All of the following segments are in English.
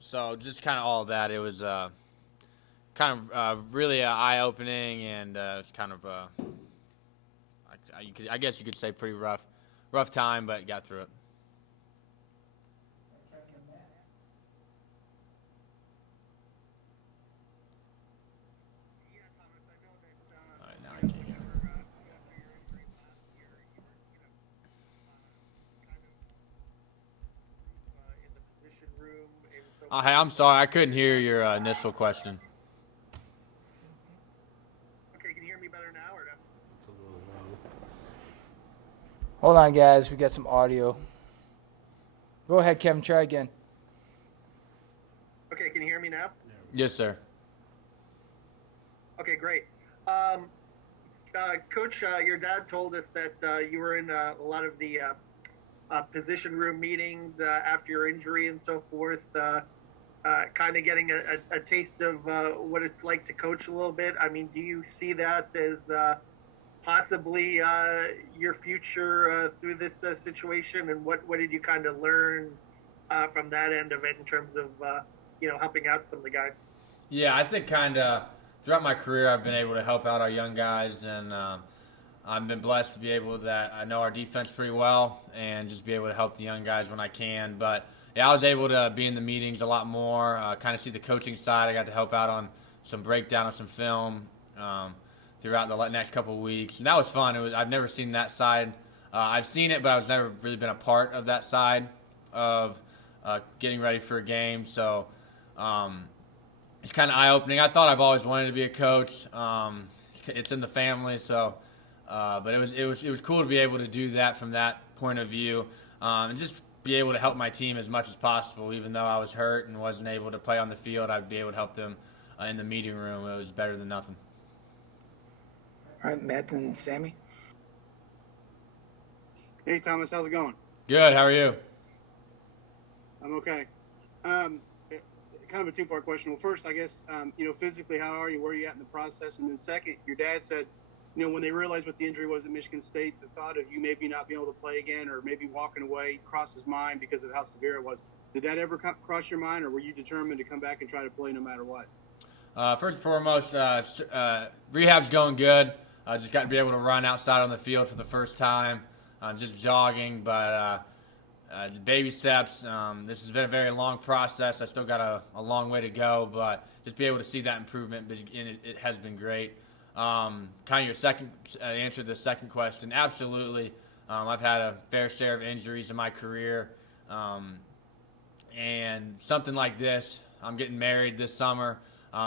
So just kind of all of that. It was really eye-opening and it's kind of I guess you could say pretty rough time, but got through it. All right, now I can't. Hey, I'm sorry, I couldn't hear your initial question. Okay, can you hear me better now or no? Hold on, guys. We got some audio. Go ahead, Kevin. Try again. Okay, can you hear me now? Yes, sir. Okay, great. Coach, your dad told us that you were in a lot of the position room meetings after your injury and so forth, kind of getting a taste of what it's like to coach a little bit. I mean, do you see that as possibly your future through this situation? And what did you kind of learn from that end of it in terms of, helping out some of the guys? Yeah, I think kind of throughout my career, I've been able to help out our young guys, and I've been blessed to be able that I know our defense pretty well, and just be able to help the young guys when I can. But yeah, I was able to be in the meetings a lot more, kind of see the coaching side. I got to help out on some breakdown of some film throughout the next couple of weeks, and that was fun. I've never seen that side. I've seen it, but I've never really been a part of that side of getting ready for a game. So. It's kind of eye-opening. I thought I've always wanted to be a coach. It's in the family, so. But it was cool to be able to do that from that point of view, and just be able to help my team as much as possible. Even though I was hurt and wasn't able to play on the field, I'd be able to help them in the meeting room. It was better than nothing. All right, Matt and Sammy. Hey, Thomas, how's it going? Good. How are you? I'm okay. Kind of a two-part question. Well, first, I guess, physically, how are you? Where are you at in the process? And then second, your dad said, when they realized what the injury was at Michigan State, the thought of you maybe not being able to play again or maybe walking away crossed his mind because of how severe it was. Did that ever cross your mind, or were you determined to come back and try to play no matter what? First and foremost, rehab's going good. I just got to be able to run outside on the field for the first time, just jogging, but baby steps. This has been a very long process. I still got a long way to go, but just be able to see that improvement, it has been great. Kind of your second answer to the second question, absolutely. I've had a fair share of injuries in my career, and something like this. I'm getting married this summer,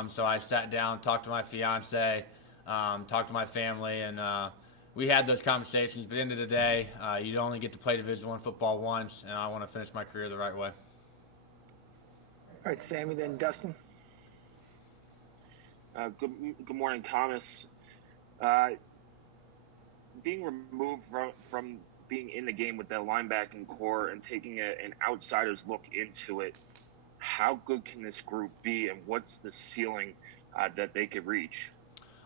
so I sat down, talked to my fiance, talked to my family, and we had those conversations. But at the end of the day, you only get to play Division I football once, and I want to finish my career the right way. All right, Sammy, then Dustin. Good morning, Thomas. Being removed from being in the game with that linebacking core and taking an outsider's look into it, how good can this group be, and what's the ceiling that they could reach?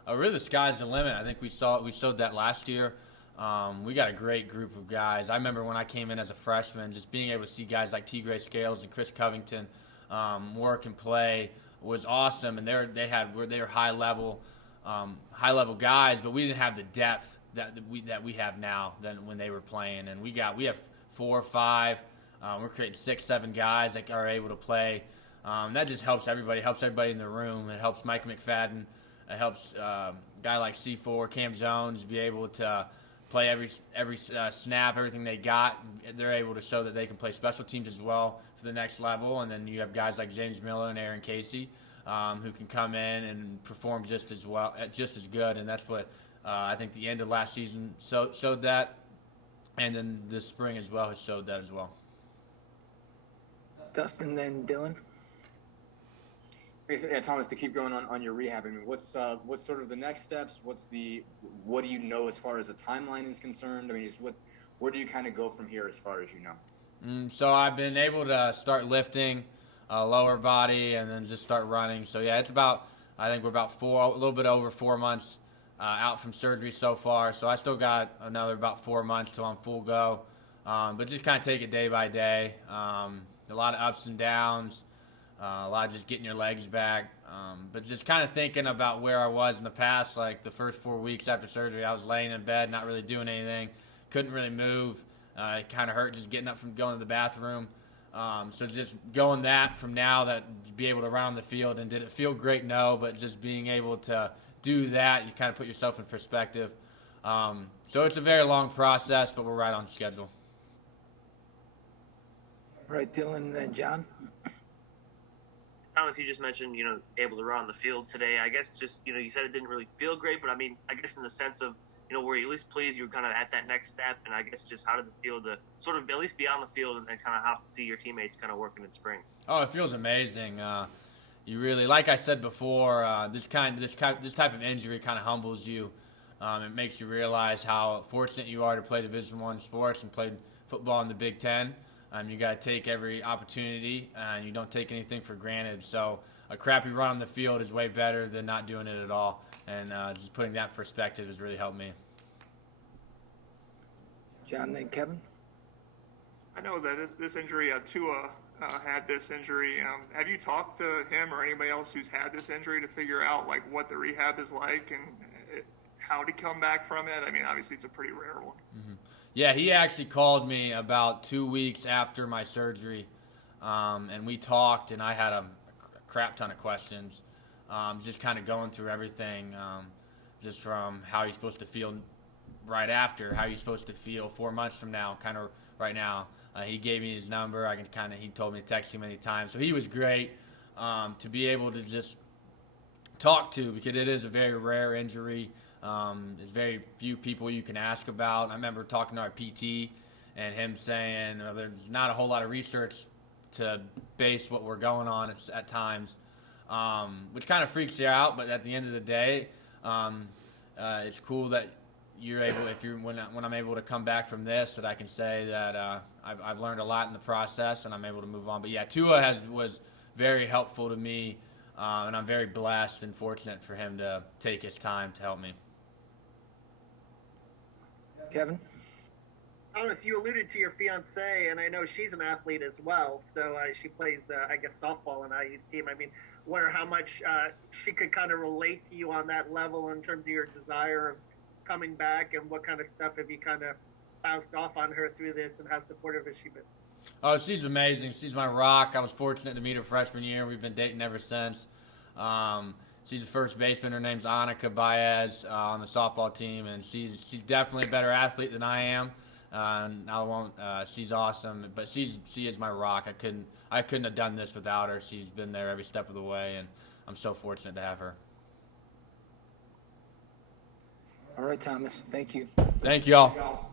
Really, the sky's the limit. I think we showed that last year. We got a great group of guys. I remember when I came in as a freshman, just being able to see guys like T. Gray Scales and Chris Covington work and play was awesome. And they were high level guys, but we didn't have the depth that we have now than when they were playing. And we have 4 or 5. We're creating 6, 7 guys that are able to play. That just helps everybody. Helps everybody in the room. It helps Mike McFadden. It helps a guy like C4, Cam Jones, be able to play every snap, everything they got. They're able to show that they can play special teams as well for the next level. And then you have guys like James Miller and Aaron Casey who can come in and perform just as well, just as good. And that's what I think the end of last season showed that. And then this spring as well has showed that as well. Dustin, then Dylan. Yeah, Thomas, to keep going on your rehab, I mean, what's sort of the next steps? What do you know as far as the timeline is concerned? I mean, where do you kind of go from here as far as you know? So I've been able to start lifting lower body and then just start running. So yeah, I think we're about a little bit over 4 months out from surgery so far. So I still got another about 4 months till I'm full go. But just kind of take it day by day. a lot of ups and downs, a lot of just getting your legs back. But just kind of thinking about where I was in the past, like the first 4 weeks after surgery, I was laying in bed, not really doing anything, couldn't really move. It kind of hurt just getting up from going to the bathroom. So just going that from now, that be able to run the field, and did it feel great? No, but just being able to do that, you kind of put yourself in perspective. So it's a very long process, but we're right on schedule. All right, Dylan and then John. Thomas, you just mentioned, able to run on the field today. I guess just, you said it didn't really feel great, but I mean, I guess in the sense of, were you at least pleased you were kind of at that next step? And I guess just how did it feel to sort of at least be on the field and kind of see your teammates kind of working in spring? Oh, it feels amazing. You really, like I said before, this type of injury kind of humbles you. It makes you realize how fortunate you are to play Division I sports and play football in the Big Ten. You got to take every opportunity, and you don't take anything for granted. So a crappy run on the field is way better than not doing it at all. And just putting that in perspective has really helped me. John, then Kevin. I know that this injury, Tua had this injury. Have you talked to him or anybody else who's had this injury to figure out like what the rehab is like and how to come back from it? I mean, obviously it's a pretty rare one. Mm-hmm. Yeah, he actually called me about 2 weeks after my surgery, and we talked, and I had a crap ton of questions, just kind of going through everything, just from how you're supposed to feel right after, how you're supposed to feel 4 months from now, kind of right now. He gave me his number. He told me to text him many times. So he was great to be able to just talk to, because it is a very rare injury. There's very few people you can ask about. I remember talking to our PT and him saying there's not a whole lot of research to base what we're going on at times, which kind of freaks you out. But at the end of the day, it's cool that you're able, when I'm able to come back from this, that I can say that I've learned a lot in the process and I'm able to move on. But yeah, Tua was very helpful to me, and I'm very blessed and fortunate for him to take his time to help me. Kevin? Thomas, you alluded to your fiance, and I know she's an athlete as well. So she plays, I guess, softball on IU's team. I mean, wonder how much she could kind of relate to you on that level in terms of your desire of coming back, and what kind of stuff have you kind of bounced off on her through this, and how supportive has she been? Oh, she's amazing. She's my rock. I was fortunate to meet her freshman year. We've been dating ever since. She's the first baseman. Her name's Annika Baez on the softball team, and she's definitely a better athlete than I am. She's awesome, but she is my rock. I couldn't have done this without her. She's been there every step of the way, and I'm so fortunate to have her. All right, Thomas. Thank you. Thank you all.